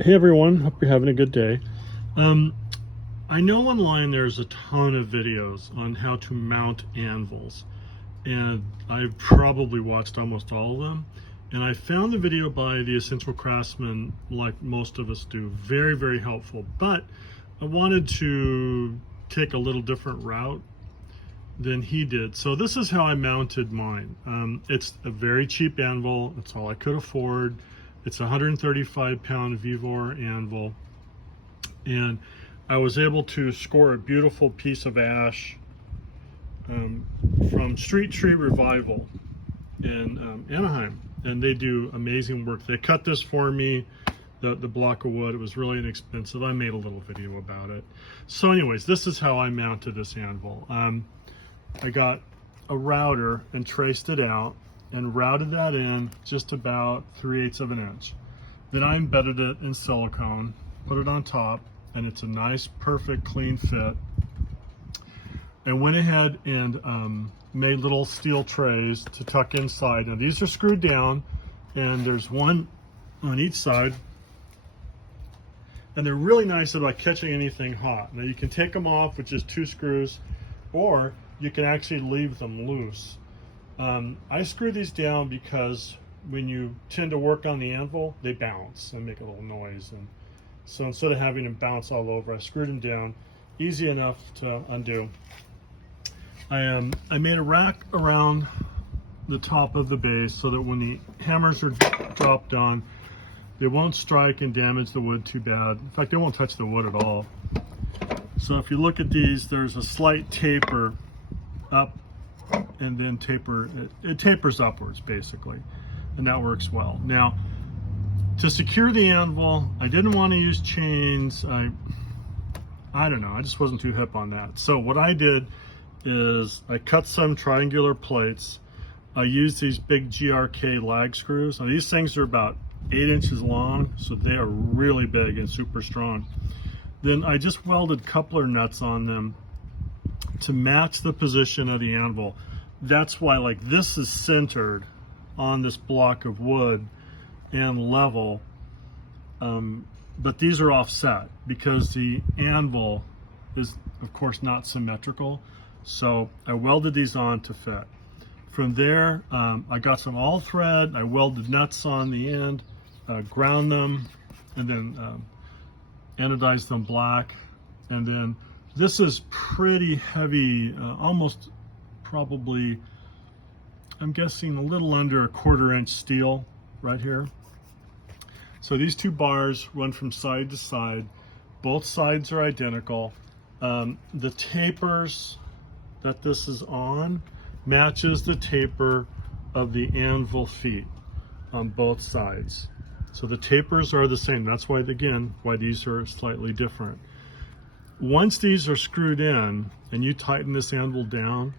Hey everyone, hope you're having a good day. Um, I know online there's a ton of videos on how to mount anvils, and I've probably watched almost all of them. And I found the video by the Essential Craftsman, like most of us do, very, very helpful. But I wanted to take a little different route than he did. So this is how I mounted mine. It's a very cheap anvil. It's all I could afford. It's a 135-pound Vevor anvil. And I was able to score a beautiful piece of ash from Street Tree Revival in Anaheim. And they do amazing work. They cut this for me, the block of wood. It was really inexpensive. I made a little video about it. So anyways, this is how I mounted this anvil. I got a router and traced it out and routed that in just about 3/8 of an inch. Then I embedded it in silicone, put it on top, and it's a nice, perfect, clean fit. And went ahead and made little steel trays to tuck inside. Now these are screwed down, and there's one on each side. And they're really nice about catching anything hot. Now you can take them off with just 2 screws, or you can actually leave them loose. I screw these down because when you tend to work on the anvil, they bounce and make a little noise. And so instead of having them bounce all over, I screwed them down. Easy enough to undo. I made a rack around the top of the base so that when the hammers are dropped on, they won't strike and damage the wood too bad. In fact, they won't touch the wood at all. So if you look at these, there's a slight taper up and then it tapers upwards basically, and that works well. Now, to secure the anvil, I didn't want to use chains. I don't know, I just wasn't too hip on that. So what I did is I cut some triangular plates. I used these big GRK lag screws. Now these things are about 8 inches long, so they are really big and super strong. Then I just welded coupler nuts on them to match the position of the anvil. That's why, like, this is centered on this block of wood and level, but these are offset because the anvil is, of course, not symmetrical. So I welded these on to fit. From there, I got some all thread. I welded nuts on the end, ground them, and then anodized them black. And then this is pretty heavy, almost probably, I'm guessing, a little under a 1/4 inch steel right here. So these 2 bars run from side to side. Both sides are identical. The tapers that this is on matches the taper of the anvil feet on both sides. So the tapers are the same. That's why, again, why these are slightly different. Once these are screwed in and you tighten this anvil down,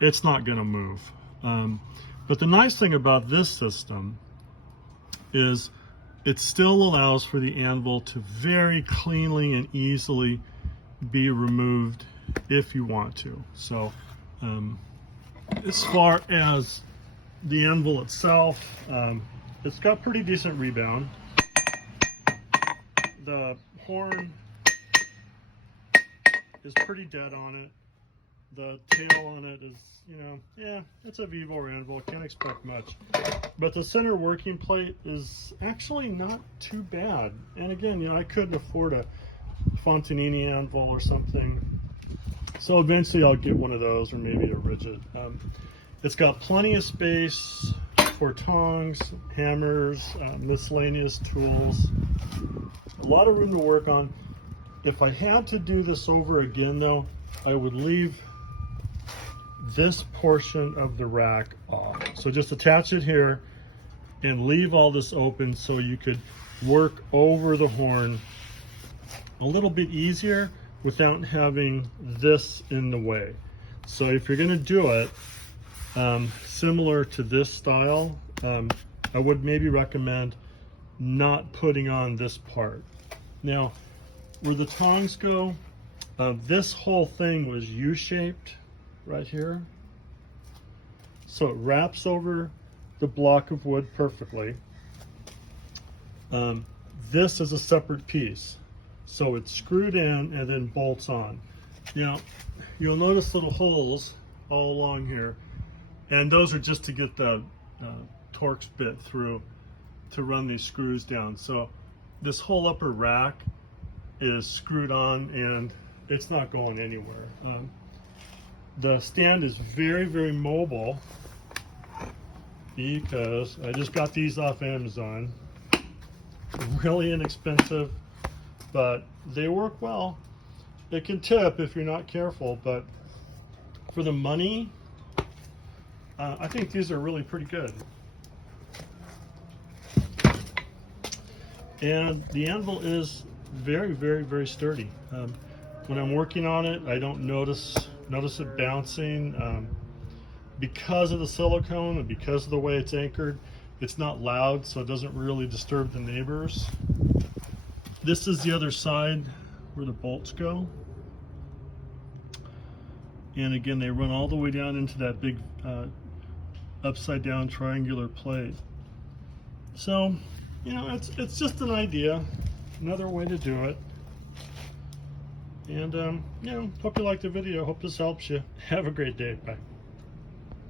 it's not going to move. But the nice thing about this system is it still allows for the anvil to very cleanly and easily be removed if you want to. So as far as the anvil itself, it's got pretty decent rebound. The horn is pretty dead on it. The tail on it is, yeah, it's a Vevor anvil, can't expect much. But the center working plate is actually not too bad. And again, I couldn't afford a Fontanini anvil or something. So eventually I'll get one of those, or maybe a rigid. It's got plenty of space for tongs, hammers, miscellaneous tools. A lot of room to work on. If I had to do this over again though, I would leave this portion of the rack off. So just attach it here and leave all this open so you could work over the horn a little bit easier without having this in the way. So if you're going to do it similar to this style, I would maybe recommend not putting on this part. Now, where the tongs go, this whole thing was U-shaped right here. So it wraps over the block of wood perfectly. This is a separate piece. So it's screwed in and then bolts on. Now, you'll notice little holes all along here. And those are just to get the Torx bit through to run these screws down. So this whole upper rack is screwed on and it's not going anywhere. The stand is very, very mobile because I just got these off Amazon. Really inexpensive, but they work well. It can tip if you're not careful, but for the money, I think these are really pretty good. And the anvil is very, very, very sturdy. When I'm working on it, I don't notice it bouncing. Because of the silicone and because of the way it's anchored, it's not loud, so it doesn't really disturb the neighbors. This is the other side where the bolts go. And again, they run all the way down into that big upside down triangular plate. So, you know, it's just an idea, another way to do it. And, you know, hope you liked the video. Hope this helps you. Have a great day. Bye.